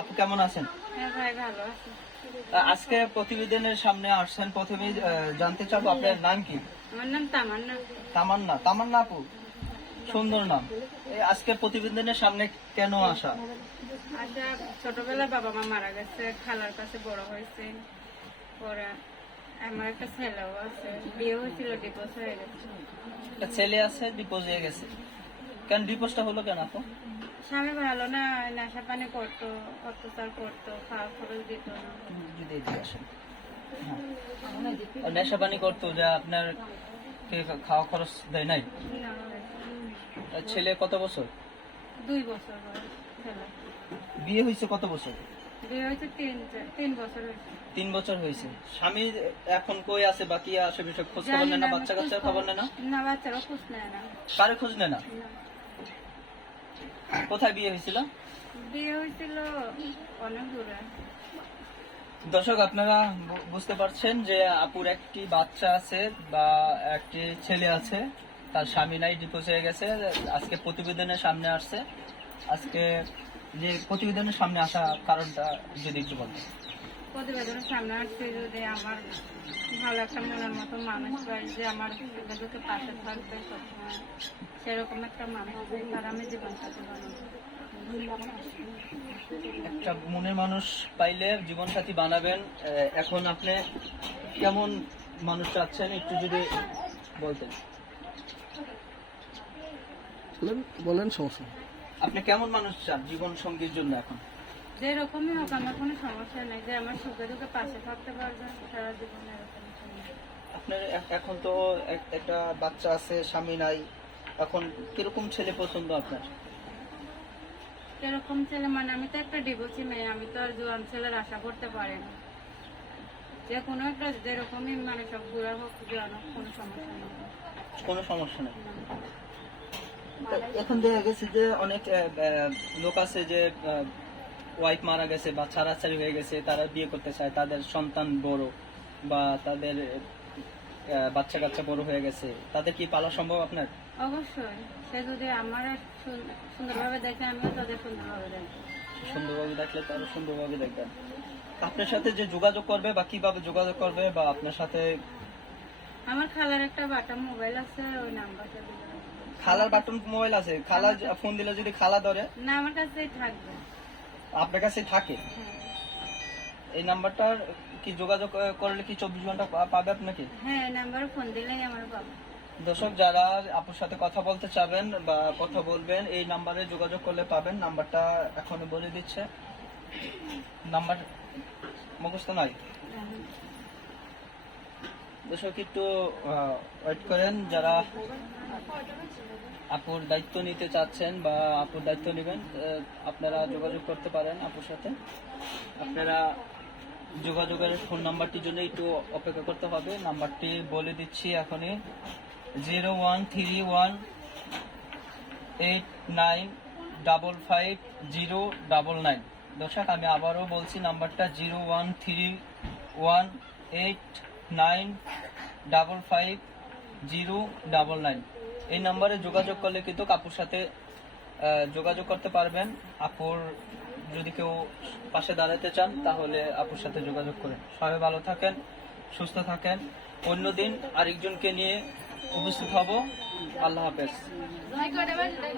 আপু কেমন আছেন? হ্যাঁ ভাই, ভালো আছি। আজকে প্রতিবেদনের সামনে আসছেন, প্রথমে জানতে চাবো আপনার নাম কি? আমার নাম তামান্না। তামান্না। তামান্না আপু, সুন্দর নাম। আজকে প্রতিবেদনের সামনে কেন আসা? আচ্ছা, ছোটবেলায় বাবা মা মারা গেছে, খালার কাছে বড় হয়েছে। পরে আমার একটা ছেলেও আছে, বিয়ে হয়েছিল, ডিভোর্স হয়ে গেছে। একটা ছেলে আছে, ডিভোর্স হয়ে গেছে। কেন ডিভোর্সটা হলো কেন আপু? স্বামী ভালো না, নেশা পানি করতো, অত্যাচার করতো, খাওয়া খরচ দিত না। যদি এদিকে আসেন। আর নেশা পানি করতো, যে আপনার খাওয়া খরচ দেয় নাই? না, আর ছেলে কত বছর? 2 বছর বয়স ছেলে। বিয়ে হয়েছে কত বছর? বিয়ে হয়েছে 3 বছর হয়েছে। 3 বছর হয়েছে। স্বামী এখন কই আছে বা কি আসে বিষয় খোঁজ খবর নেয় না? বাচ্চা কাচ্চার খবর নেয় না? না, বাচ্চারও খোঁজ নেয় না। কারে খোঁজ নেয় না? না। কোথায় বিয়ে হয়েছিল? বিয়ে হয়েছিল অনেক দূরে। দর্শক, আপনারা বুঝতে পারছেন যে আপুর একটি বাচ্চা আছে বা একটি ছেলে আছে, তার স্বামী নাই, ডিভোর্স হয়ে গেছে। আজকে প্রতিবেদনের সামনে আসছে। আজকে যে প্রতিবেদনের সামনে আসা কারণটা যদি একটু বলতেন। প্রতিবেদনের সামনে আসছে যদি আমার ভালো একটা মনের মতো মানুষ পাই, যে আমার সুখে পাশে থাকবে সবসময়, সেরকম একটা মানুষ পাই, তার আমি জীবন সাথী বানাবো। একটা মনের মানুষ পাইলে জীবন সাথী বানাবেন। এখন আপনি কেমন মানুষ চাচ্ছেন একটু যদি বলতেন। বলেন সমস্যা। আপনি কেমন মানুষ চান জীবন সঙ্গীর জন্য? এখন যেরকমই হোক আমার কোনো সমস্যা নেই, যে আমার সুখে দুঃখে পাশে থাকতে পারবে সারা জীবন, এরকম আপনার এখন তো একটা বাচ্চা আছে, স্বামী নাই, এখন কিরকম ছেলে পছন্দ আপনার? এরকম ছেলে মানে, আমি তো একটা ডিভোর্সি মেয়ে, আমি তো আর জোয়ান ছেলের আশা করতে পারি না। যে কোনো একটা, যেরকমই মানে সব বুড়া হোক জোয়ান হোক, কোনো সমস্যা নেই। কোনো সমস্যা নেই। এখন দেখা গেছে যে অনেক লোক আছে যে ওয়াইফ মারা গেছে বা ছাড়াছাড়ি হয়ে গেছে, তারা বিয়ে করতে চায়, তাদের সন্তান বড় বা তাদের বাচ্চা কাচ্চা বড় হয়ে গেছে, তাদের কি পালা সম্ভব আপনার? অবশ্যই, সে যদি আমার সুন্দরভাবে দেখে, আমিও তাদের সুন্দরভাবে দেখবো। সুন্দরভাবে দেখলে তারা সুন্দরভাবে দেখবেন। আপনার সাথে যে যোগাযোগ করবে বা কিভাবে যোগাযোগ করবে, বা আপনার সাথে আমার খালার একটা বাটা মোবাইল আছে, ওই নাম্বারটা দিলে। খালার বাটন মোবাইল আছে? খালা ফোন দিলে যদি খালা ধরে? না, আমার কাছেই থাকবে। আপনার কাছে থাকে? হ্যাঁ। এই নাম্বারটার কি যোগাযোগ করলে কি 24 ঘন্টা পাবে আপনাকে? হ্যাঁ, এই নাম্বারে ফোন দিলেই আমার পাবো। দর্শক, যারা আপুর সাথে কথা বলতে চাবেন বা কথা বলবেন, এই নাম্বারে যোগাযোগ করলে পাবেন। নাম্বারটা এখনই বলে দিচ্ছে। নাম্বার মুখস্থ নয়। দর্শক, একটু ওয়েট করেন। যারা আপুর দায়িত্ব নিতে চাচ্ছেন বা আপুর দায়িত্ব নেবেন, আপনারা যোগাযোগ করতে পারেন আপুর সাথে। আপনারা যোগাযোগের ফোন নাম্বারটির জন্য একটু অপেক্ষা করতে হবে। নাম্বারটি বলে দিচ্ছি এখনই: 01318955099। দর্শক, আমি আবারও বলছি, নাম্বারটা 01318955099। এই নাম্বারে যোগাযোগ করলে কিন্তু আপুর সাথে যোগাযোগ করতে পারবেন। আপুর যদি কেউ পাশে দাঁড়াতে চান, তাহলে আপুর সাথে যোগাযোগ করেন। সবাই ভালো থাকেন, সুস্থ থাকেন। অন্যদিন আরেকজনকে নিয়ে উপস্থিত হব। আল্লাহ হাফেজ।